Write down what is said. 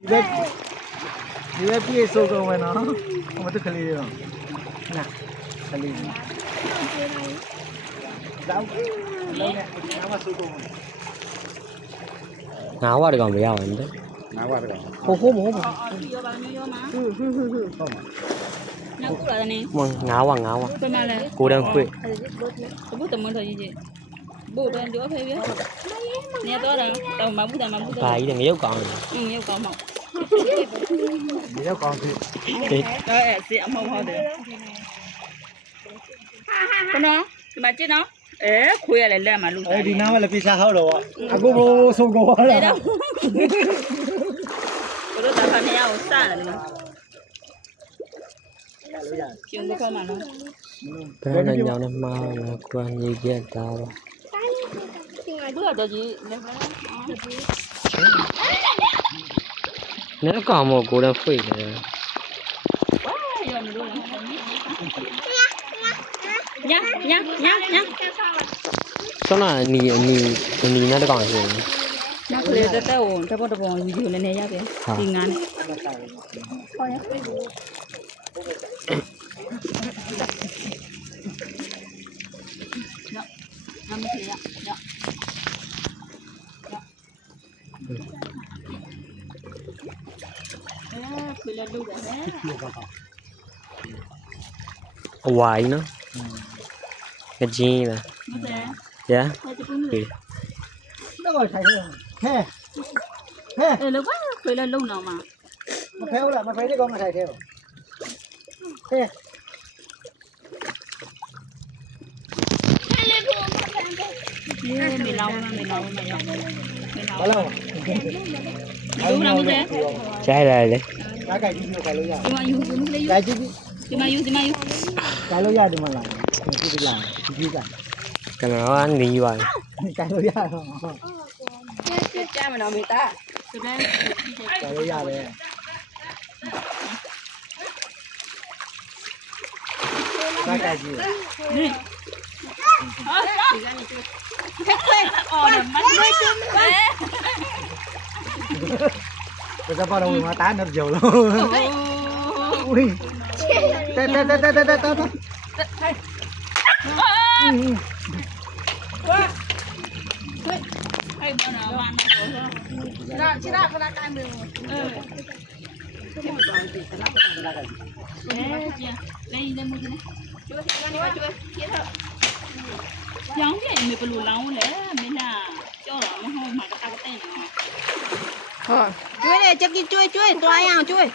ဒီပဲပြေဆိုကုန်မယ်နော်မတကလေးရောနာကလေးလောက်လုံးနဲ့ငါမဆိုကုန်ငါးဝတကောင်မရပါဘူးတဲ့ ငါဘာတကောင် ဟိုဟိုမဟုတ်ပါ ပြောပါမျိုးရောမှာ ဟုတ်မှာ နောက်ခုလာတယ်နေ ဘူးငါးဝ ဘယ်မှာလဲ ကိုတန်းခွေ ဘုတမန်တော်ကြီးကြီးဘုတန်ကြောဖေးပြနေတော့တော့မဘူးတမဘူး ဘာကြီးလဲငရုတ်ကောင်းတယ် ရုပ်ကောင်းမောက် ဒီတော့ကောင်းပြီ အဲစီအမောက်ဟုတ်တယ်ခဏဒီမှာကြည့်နော်ခွေးရလဲလက်မှာလူ အဲဒီနားမှာလည်းပြေချဟောက်တော့အခုဘိုးဆိုကုန်ပါလား ဘုတို့တာဖာနေရကိုစတယ်နော် လို့ရ ကျုံခေါ်မှာနော် ဘယ်နဲ့ညောင်းနဲ့မှားလဲကွာညီကျက်တာတော့ ဘုတော့ကြီးလက် နဲကောင်မို့ကိုတန်းခွေတယ် ရမလို့ညည ဆောနာနီနဲ့တကောင်ရှိတယ် နောက်ကလေးတက်တက်ကိုတပေါ်တပေါ်ယူနေနေရတယ်ဒီငန်း ခေါ်ရနော်မဖြစ်ရနော်ခွေးလည်းလုပ်တယ်ဟဲ့ အဝိုင်းနော်ငကြင်းလား မတဲ့ ရ ဟဲ့တကူးလို့ တော့ထိုင်ရဟဲဟဲ လောကခွေးလည်းလုံအောင်မှာ မဖဲဘူးလားမဖဲတဲ့ကောင်မထိုင်သေးဘူးဟဲ မေလောင်းမရောက်မေလောင်း ဘာလို့ လူလာမတဲ့ ကျိုက်လာလေ ကားကြိုက်ကြည့်လို့ခါလို့ရ ဒီမှာယူမလေးယူ ကြိုက်ကြည့် ဒီမှာယူ ခါလို့ရတယ်မလားကြည့်လားကြည့်က ကနတော့နီးပါ ခါလို့ရတော့ ကြားမနော်မေတာဒီပဲ ခါလို့ရတယ်ကားကြိုက်ကြည့် ဒီဟာဒီကနေတွေ့ခက်ခွဲအော်မန်မကျွန်းပဲ ဒါပါတော့မှာတားနေကြလို့ဦးတဲတဲတဲတဲတဲတဲ အဲ့ဘာနာမနာချစ်ခဏတိုင်းမေပြန်လေးနေမှုနေကျွေးကနေဝကျွေးပြေတော့ရောင်းပြန်မေဘလူလောင်းလဲမင်းလားကြောက်တော့မဟုတ်မှာတခါတဲ့နော် ကျွေးတယ်ချက်ကြီးကျွေးသွားရအောင်ကျွေး